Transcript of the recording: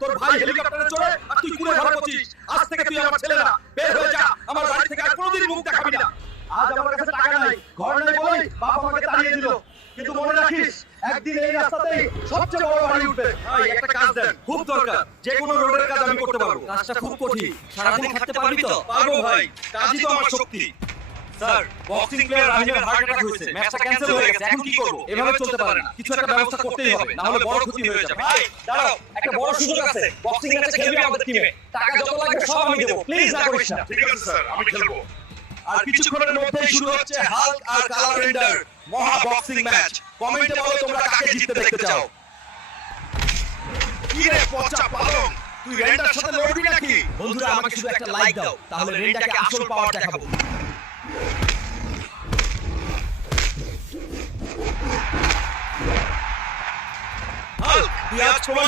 তোর ভাই হেলিকপ্টারে চড়ে আর তুই কুড়ে ঘরে পড়ছিস। আজ থেকে তুই আমার ছেলে না, বের হয়ে যা। আমার বাড়ি থেকে আর কোনোদিন মুখ দেখাবি না। আজ আমার কাছে টাকা নাই, ঘর নাই বলেই বাপ আমাকে তাড়িয়ে দিল, কিন্তু মনে রাখিস একদিন এই রাস্তাতেই সবচেয়ে বড় বাড়ি উঠবে। ভাই একটা কাজ দেন, খুব দরকার। যে কোনো রোডের কাজ আমি করতে পারবো। কাজটা খুব কঠিন, সারাদিন খাটতে পারবি তো? পারবো ভাই, কাজই তো আমার শক্তি। স্যার, বক্সিং প্লেয়ার রাহিমের হার্ট অ্যাটাক হয়েছে, ম্যাচটা ক্যান্সেল হয়ে গেছে। এখন কি করব? এভাবে চলতে পারে না, কিছু একটা ব্যবস্থা করতেই হবে, না হলে বড় ক্ষতি হয়ে যাবে। ভাই দাঁড়াও, একটা বড় সুযোগ আছে, বক্সিং ম্যাচে খেলবি আমাদের টিমে। টাকা যত লাগবে সব আমি দেব, প্লিজ না করিস না। ঠিক আছে স্যার, আমি খেলবো। আর কিছুক্ষণের মধ্যেই শুরু হচ্ছে হাল্ক আর কালার রেন্ডার মহা বক্সিং ম্যাচ। কমেন্টে বলো তোমরা কাকে জিততে দেখতে চাও। কি রে পচা পালং, তুই রেন্ডার সাথে লড়বি নাকি? বন্ধুরা আমাকে শুধু একটা লাইক দাও, তাহলে রেন্ডারকে আসল পাওয়ার দেখাবো। হাল্ক, তুই আজ প্রমাণ